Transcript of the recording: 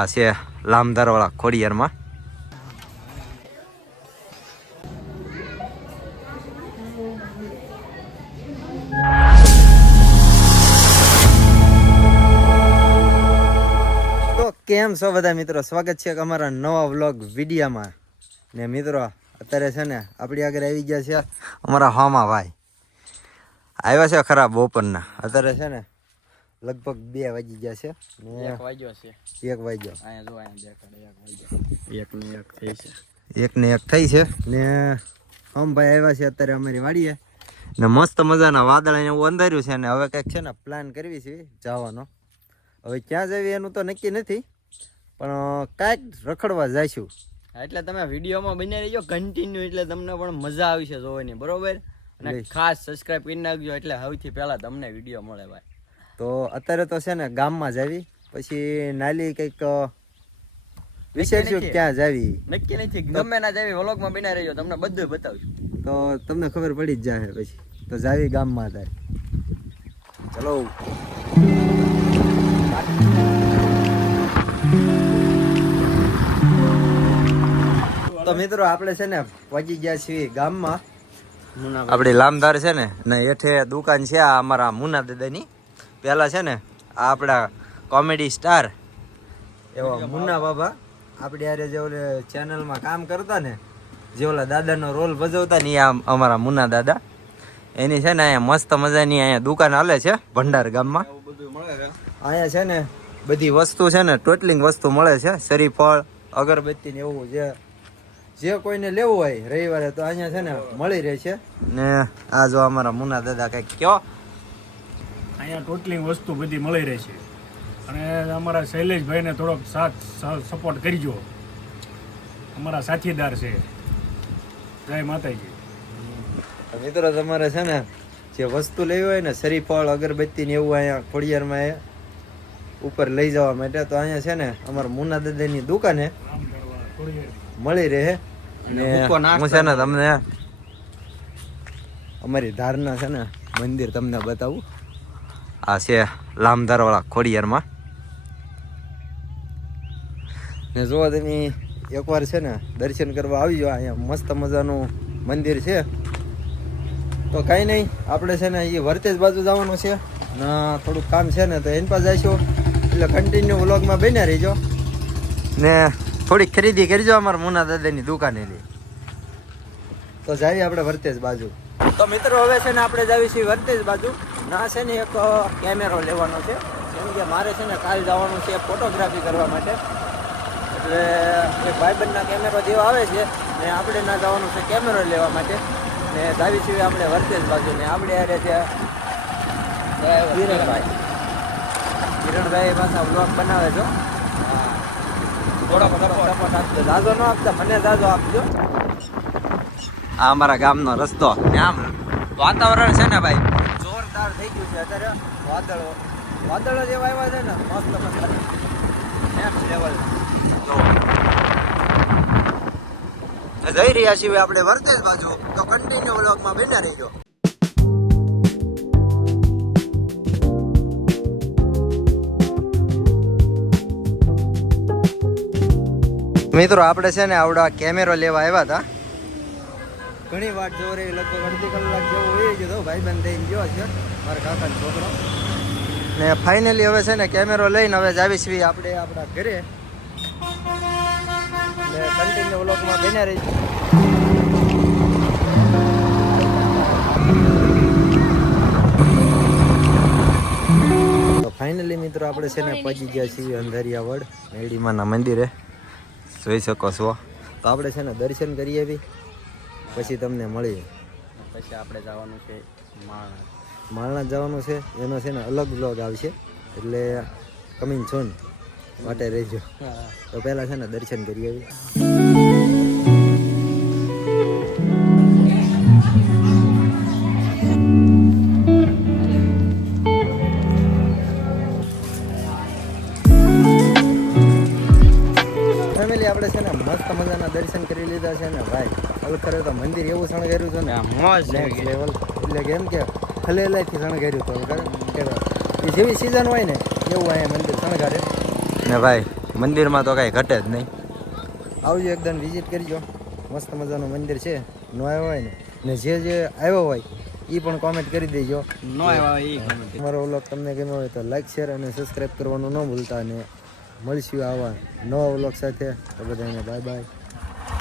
આ છે લામધારવાળા ખોડિયારમાં. તો કેમ છો બધા મિત્રો, સ્વાગત છે અમારા નવા વ્લોગ વિડીયામાં. ને મિત્રો અત્યારે છે ને આપણી આગળ આવી ગયા છે અમારા હામા ભાઈ. આવ્યા છે ખરા બપોરના. અત્યારે છે ને લગભગ 2 વાગી ગયા છે ને 1 વાગ્યો છે. 1 વાગ્યો. અહીંયા જો અહીંયા દેખાડે 1 વાગ્યો. 1 ને 1 થઈ છે ને હમ ભાઈ આવ્યા છે અત્યારે અમારી વાડીએ ને મસ્ત મજાના વાદળ એને એવું અંધાર્યું છે ને હવે કંઈક છે ને પ્લાન કરવી છે જવાનો. હવે ક્યાં જવી એનું તો નક્કી નથી, પણ કાંઈક રખડવા જઈશું. એટલે તમે વિડીયોમાં બની રહેજો કન્ટિન્યુ, એટલે તમને પણ મજા આવશે જોવાની, બરોબર? અને ખાસ સબસ્ક્રાઇબ કરી નાખજો, એટલે સૌથી પહેલા તમને વિડીયો મળે ભાઈ. તો અત્યારે તો છે ને ગામમાં જાવી, પછી નાલી કંઈક વિચારશું ક્યાં જાવી. નક્કી નથી, ગમે ના જાવી વ્લોગમાં બની રહેજો, તમને બધું બતાવશું. તો તમને ખબર પડી જ જાય પછી. તો જાવી ગામમાં થાય. ચલો તો મિત્રો આપણે છે ને પહોંચી ગયા છીએ ગામમાં. આપણી લામધાર છે ને હેઠે દુકાન છે આ અમારા મુના દાદાની. પહેલા છે ને આ આપણા કોમેડી સ્ટાર એવા મુન્ના બાબા આપણી હારે જે ઓલે ચેનલમાં કામ કરતા ને, જે ઓલા દાદાનો રોલ ભજવતા ને, આ અમારા મુન્ના દાદા. એની છે ને અહીંયા મસ્ત મજાની અહીંયા દુકાન હાલે છે ભંડાર ગામમાં. અહીંયા છે ને બધી વસ્તુ છે ને ટોટલિંગ વસ્તુ મળે છે, શરીફળ, અગરબત્તી ને એવું જે કોઈને લેવું હોય રવિવારે તો અહીંયા છે ને મળી રહે છે. ને આ જો અમારા મુના દાદા કંઈક કયો. અહીંયા ટોટલી વસ્તુ બધી મળી રહે છે, અને અમારા શૈલેષભાઈને થોડોક સાથ સપોર્ટ કરજો, અમારા સાથીદાર છે. જય માતાજી. મિત્રો તમારે છે ને જે વસ્તુ લેવી હોય ને શરીફળ, અગરબત્તી ને એવું અહીંયા ખોડિયારમાં ઉપર લઈ જવા માટે, તો અહીંયા છે ને અમારા મુના દાદાની દુકાને મળી રહે. ને હું છે ને તમને અમારી ધારના છે ને મંદિર તમને બતાવું. આ છે લામધારવાળા ખોડિયારમાં. ને જો તમે એકવાર છે ને દર્શન કરવા આવી જાઓ. અહીંયા મસ્ત મજાનું મંદિર છે. તો કાંઈ નહીં, આપણે છે ને એ વર્તેજ બાજુ જવાનું છે ને થોડુંક કામ છે ને, તો એની પાસે જઈશું. એટલે કન્ટિન્યુ વ્લોગમાં બન્યા રહીજો ને થોડીક ખરીદી કરજો અમારા મુના દાદાની દુકાને લઈ. તો જાવી આપણે વર્તેજ બાજુ. તો મિત્રો હવે છે ને આપણે જાવી છીએ વર્તેજ બાજુ. ના છે ને એક કેમેરો લેવાનો છે, કેમ કે મારે છે ને કાલ જવાનું છે ફોટોગ્રાફી કરવા માટે. એટલે એક ભાઈબંધના કેમેરો દેવા આવે છે ને આપણે ના જવાનું છે કેમેરો લેવા માટે. ને જાવી છીએ આપણે વર્તેજ બાજુ. ને આપણે યારે કિરણભાઈ પાછા બ્લોગ બનાવે છો. થોડોક સપોર્ટ આપજો, જાજો ન આપતા મને જાજો આપજો. આ અમારા ગામનો રસ્તો. આમ વાતાવરણ છે ને ભાઈ જોરદાર થઈ ગયું છે અત્યારે. વાદળો જેવા આવ્યા છે ને મસ્ત નેક્સ્ટ લેવલ. જઈ રહ્યા છીએ આપણે વર્તેજ બાજુ. તો કન્ટિન્યુ વ્લોગમાં બન્યા રહીજો. મિત્રો આપણે છે ને આવડા કેમેરો લેવા આવ્યા હતા. ઘણી વાર જો રહી, લગભગ અડધી કલાક જેવો હોય ગયો. ભાઈબંધ થઈને ગયો છે મારા કાકાનો છોકરો. ને ફાઇનલી હવે છે ને કેમેરો લઈને હવે જાવી છીએ આપણે આપણા ઘરે. ને કન્ટિન્યુ વ્લોગમાં બન્યા રહી. તો ફાઇનલી મિત્રો આપણે છે ને પહોંચી ગયા છીએ અંધારિયાવડ મેડીમાના મંદિરે. જોઈ શકો છો. તો આપણે છે ને દર્શન કરી આવી પછી તમને મળીએ. પછી આપણે જવાનું છે માળના જવાનું છે. એનો છે ને અલગ બ્લોગ આવશે, એટલે કમિંગ સૂન માટે રહેજો. તો પહેલાં છે ને દર્શન કરી આવી. ફેમિલી આપણે છે ને મસ્ત મજાના દર્શન કરી લીધા છે ને ભાઈ. ખરેખર તો મંદિર એવું શણગાર્યું છે ને મોજ નેક્સ્ટ લેવલ. એટલે કેમ કે ખલેલાથી શણગાર્યું હતું કે જેવી સિઝન હોય ને એવું અહીંયા મંદિર શણગારે. ને ભાઈ મંદિરમાં તો કાંઈ ઘટે જ નહીં. આવજો એકદમ વિઝિટ કરજો. મસ્ત મજાનું મંદિર છે. ન આવ્યો હોય ને જે આવ્યો હોય એ પણ કોમેન્ટ કરી દેજો. નો આવ્યા એ comment. અમારો વ્લોગ તમને ગમ્યો હોય તો લાઈક શેર અને સબસ્ક્રાઈબ કરવાનું ન ભૂલતા. અને મળશું આવા નવા વ્લોગ સાથે. તો બધાને બાય બાય.